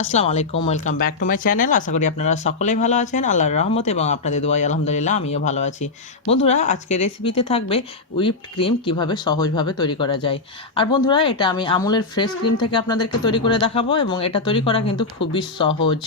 আসসালামু আলাইকুম, welcome back to my channel. আশা করি আপনারা সকলেই ভালো আছেন, আল্লাহর রহমত এবং আপনাদের দোয়ায় আলহামদুলিল্লাহ আমিও ভালো আছি। বন্ধুরা, আজকের রেসিপিতে থাকবে হুইপড ক্রিম কিভাবে সহজভাবে তৈরি করা যায়। আর বন্ধুরা, এটা আমি আমুলের ফ্রেশ ক্রিম থেকে আপনাদেরকে তৈরি করে দেখাবো এবং এটা তৈরি করা কিন্তু খুবই সহজ।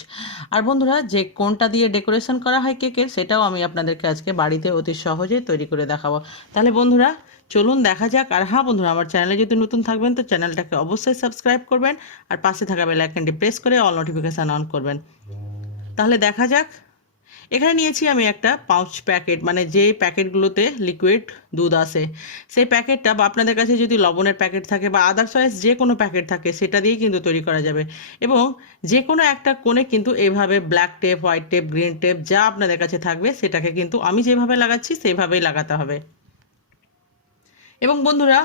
আর বন্ধুরা, যে কোনটা দিয়ে ডেকোরেশন করা হয় কেকের, সেটাও আমি আপনাদেরকে আজকে বাড়িতে অতি সহজে তৈরি করে দেখাবো। তাহলে বন্ধুরা, চলুন দেখা যাক। আর হ্যাঁ বন্ধুরা, আমার চ্যানেলে যদি নতুন থাকবেন তো চ্যানেলটাকে অবশ্যই সাবস্ক্রাইব করবেন আর পাশে থাকা বেল আইকনটি প্রেস করে অল নোটিফিকেশান অন করবেন। তাহলে দেখা যাক। এখানে নিয়েছি আমি একটা পাউচ প্যাকেট, মানে যে প্যাকেটগুলোতে লিকুইড দুধ আসে, সেই প্যাকেটটা, বা আপনাদের কাছে যদি লবণের প্যাকেট থাকে বা আদার্সওয়াইজ যে কোনো প্যাকেট থাকে সেটা দিয়েই কিন্তু তৈরি করা যাবে। এবং যে কোনো একটা কোণে কিন্তু এভাবে black tape, white tape, green tape যা আপনাদের কাছে থাকবে সেটাকে কিন্তু আমি যেভাবে লাগাচ্ছি সেইভাবেই লাগাতে হবে। এবং বন্ধুরা,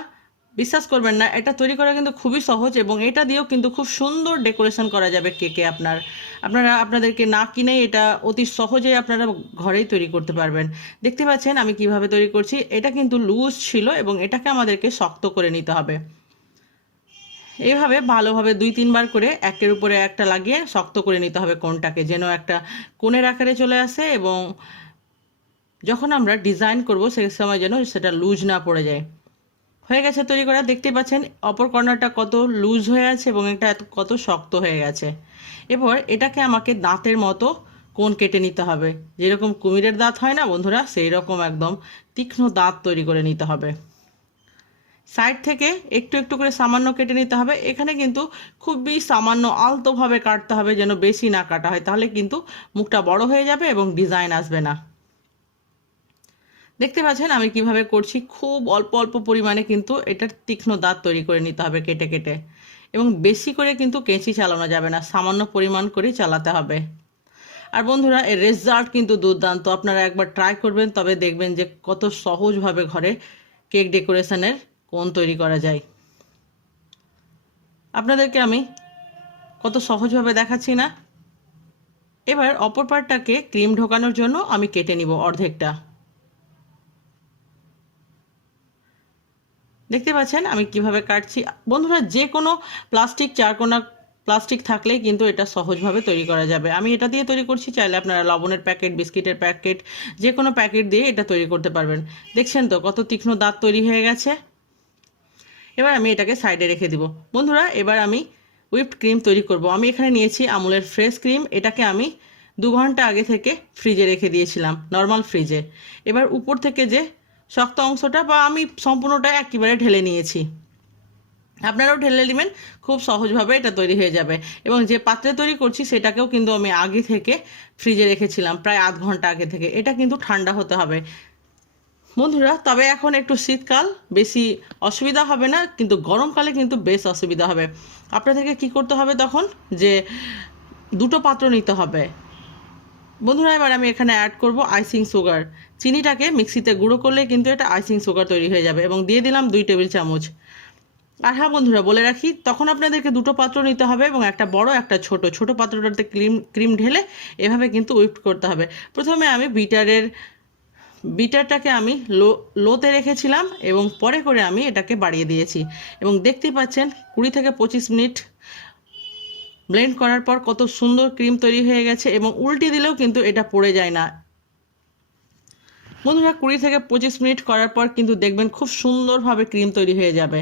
বিশ্বাস করবেন না, এটা তৈরি করা কিন্তু খুবই সহজ এবং এটা দিয়েও কিন্তু খুব সুন্দর ডেকোরেশন করা যাবে কেকে। আপনারা আপনাদেরকে না কিনেই এটা অতি সহজেই আপনারা ঘরেই তৈরি করতে পারবেন। দেখতে পাচ্ছেন আমি কিভাবে তৈরি করছি। এটা কিন্তু লুজ ছিল এবং এটাকে আমাদেরকে শক্ত করে নিতে হবে। এইভাবে ভালোভাবে 2-3 বার করে একের উপরে একটা লাগিয়ে শক্ত করে নিতে হবে কোণটাকে, যেন একটা কোণের আকারে চলে আসে এবং যখন আমরা ডিজাইন করব সেই সময় যেন সেটা লুজ না পড়ে যায়। হয়ে গেছে তৈরি করা। দেখতে পাচ্ছেন অপর কর্নারটা কত লুজ হয়ে আছে এবং এটা কত শক্ত হয়ে গেছে। এবার এটাকে আমাকে দাঁতের মতো কোণ কেটে নিতে হবে, যেরকম কুমিরের দাঁত হয় না বন্ধুরা, সেই রকম একদম তীক্ষ্ণ দাঁত তৈরি করে নিতে হবে। সাইড থেকে একটু একটু করে সামান্য কেটে নিতে হবে। এখানে কিন্তু খুবই সামান্য আলতোভাবে কাটতে হবে, যেন বেশি না কাটা হয়, তাহলে কিন্তু মুখটা বড় হয়ে যাবে এবং ডিজাইন আসবে না। দেখতে পাচ্ছেন আমি কিভাবে করছি। খুব অল্প অল্প পরিমাণে কিন্তু এটার তীক্ষ্ণ দাঁত তৈরি করে নিতে হবে কেটে কেটে, এবং বেশি করে কিন্তু কেঁচি চালানো যাবে না, সামান্য পরিমাণ করেই চালাতে হবে। আর বন্ধুরা, এর রেজাল্ট কিন্তু দুর্দান্ত। আপনারা একবার ট্রাই করবেন, তবে দেখবেন যে কত সহজভাবে ঘরে কেক ডেকোরেশনের কোণ তৈরি করা যায়। আপনাদেরকে আমি কত সহজভাবে দেখাচ্ছি না। এবার অপর পার্টটাকে ক্রিম ঢোকানোর জন্য আমি কেটে নিব অর্ধেকটা। দেখতে পাচ্ছেন আমি কিভাবে কাটছি। বন্ধুরা, যে কোনো প্লাস্টিক, চারকোনা প্লাস্টিক থাকলেই কিন্তু এটা সহজভাবে তৈরি করা যাবে। আমি এটা দিয়ে তৈরি করছি, চাইলে আপনারা লবণের প্যাকেট, বিস্কিটের প্যাকেট, যে কোনো প্যাকেট দিয়ে এটা তৈরি করতে পারবেন। দেখছেন তো কত তীক্ষ্ণ দাঁত তৈরি হয়ে গেছে। এবার আমি এটাকে সাইডে রেখে দিব। বন্ধুরা, এবার আমি হুইপড ক্রিম তৈরি করব। আমি এখানে নিয়েছি আমুলের ফ্রেশ ক্রিম। এটাকে আমি 2 ঘন্টা আগে থেকে ফ্রিজে রেখে দিয়েছিলাম, নর্মাল ফ্রিজে। এবার উপর থেকে যে শক্ত অংশটা, বা আমি সম্পূর্ণটা একেবারে ঢেলে নিয়েছি। আপনারাও ঢেলে নেবেন, খুব সহজভাবে এটা তৈরি হয়ে যাবে। এবং যে পাত্রে তৈরি করছি সেটাকেও কিন্তু আমি আগে থেকে ফ্রিজে রেখেছিলাম, প্রায় আধ ঘন্টা আগে থেকে। এটা কিন্তু ঠান্ডা হতে হবে বন্ধুরা। তবে এখন একটু শীতকাল, বেশি অসুবিধা হবে না, কিন্তু গরমকালে কিন্তু বেশ অসুবিধা হবে। আপনাদেরকে কি করতে হবে তখন, যে দুটো পাত্র নিতে হবে বন্ধুরা। এবার আমি এখানে অ্যাড করব আইসিং সুগার। চিনিটাকে মিক্সিতে গুঁড়ো করলে কিন্তু এটা আইসিং সুগার তৈরি হয়ে যাবে, এবং দিয়ে দিলাম 2 টেবিল চামচ। আর হ্যাঁ বন্ধুরা, বলে রাখি, তখন আপনাদেরকে দুটো পাত্র নিতে হবে এবং একটা বড় একটা ছোট। ছোট পাত্রটাতে ক্রিম ঢেলে এভাবে কিন্তু হুইপ করতে হবে। প্রথমে আমি বিটারটাকে আমি লোতে রেখেছিলাম এবং পরে করে আমি এটাকে বাড়িয়ে দিয়েছি। এবং দেখতে পাচ্ছেন 20 থেকে 25 মিনিট ব্লেন্ড করার পর কত সুন্দর ক্রিম তৈরি হয়ে গেছে, এবং উল্টে দিলেও কিন্তু এটা পড়ে যায় না বন্ধুরা। 20 থেকে 25 মিনিট করার পর কিন্তু দেখবেন খুব সুন্দরভাবে ক্রিম তৈরি হয়ে যাবে।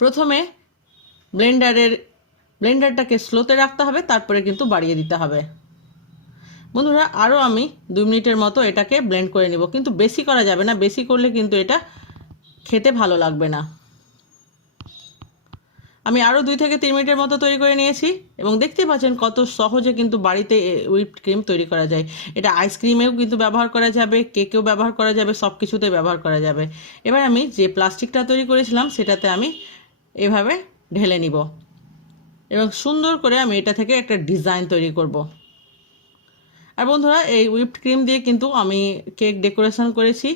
প্রথমে ব্লেন্ডারটাকে স্লোতে রাখতে হবে, তারপরে কিন্তু বাড়িয়ে দিতে হবে। বন্ধুরা, আরও আমি 2 মিনিটের মতো এটাকে ব্লেন্ড করে নিব, কিন্তু বেশি করা যাবে না, বেশি করলে কিন্তু এটা খেতে ভালো লাগবে না। আমি আরও 2 থেকে 3 মিনিটের মতো তৈরি করে নিয়েছি, এবং দেখতেই পাচ্ছেন কত সহজে কিন্তু বাড়িতে হুইপড ক্রিম তৈরি করা যায়। এটা আইসক্রিমেও কিন্তু ব্যবহার করা যাবে, কেকেও ব্যবহার করা যাবে, সব কিছুতে ব্যবহার করা যাবে। এবার আমি যে প্লাস্টিকটা তৈরি করেছিলাম সেটাতে আমি এভাবে ঢেলে নিব, এবং সুন্দর করে আমি এটা থেকে একটা ডিজাইন তৈরি করব। আর বন্ধুরা, এই হুইপড ক্রিম দিয়ে কিন্তু আমি কেক ডেকোরেশন করেছি,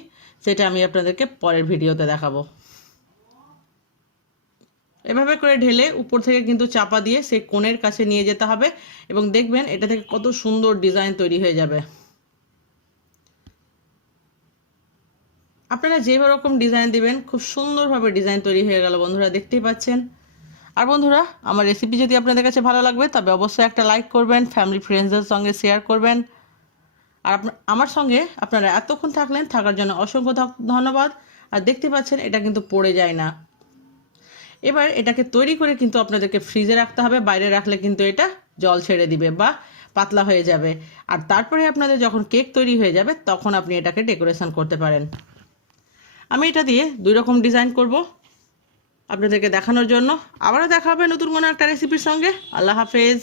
সেটা আমি আপনাদেরকে পরের ভিডিওতে দেখাবো। এভাবে করে ঢেলে উপর থেকে কিন্তু চাপা দিয়ে সেই কোণের কাছে নিয়ে যেতে হবে, এবং দেখবেন এটা থেকে কত সুন্দর ডিজাইন তৈরি হয়ে যাবে। আপনারা যে রকম ডিজাইন দিবেন খুব সুন্দরভাবে ডিজাইন তৈরি হয়ে গেল বন্ধুরা, দেখতেই পাচ্ছেন। আর বন্ধুরা, আমার রেসিপি যদি আপনাদের কাছে ভালো লাগবে তবে অবশ্যই একটা লাইক করবেন, ফ্যামিলি ফ্রেন্ডসদের সঙ্গে শেয়ার করবেন। আর আমার সঙ্গে আপনারা এতক্ষণ থাকার জন্য অসংখ্য ধন্যবাদ। আর দেখতে পাচ্ছেন এটা কিন্তু পড়ে যায় না। এবার এটাকে তৈরি করে কিন্তু আপনাদেরকে ফ্রিজে রাখতে হবে, বাইরে রাখলে কিন্তু এটা জল ছেড়ে দিবে বা পাতলা হয়ে যাবে। আর তারপরে আপনাদের যখন কেক তৈরি হয়ে যাবে তখন আপনি এটাকে ডেকোরেশন করতে পারেন। আমি এটা দিয়ে 2 রকম ডিজাইন করব আপনাদেরকে দেখানোর জন্য। আবারও দেখা হবে নতুন কোনো একটা রেসিপির সঙ্গে। আল্লাহ হাফেজ।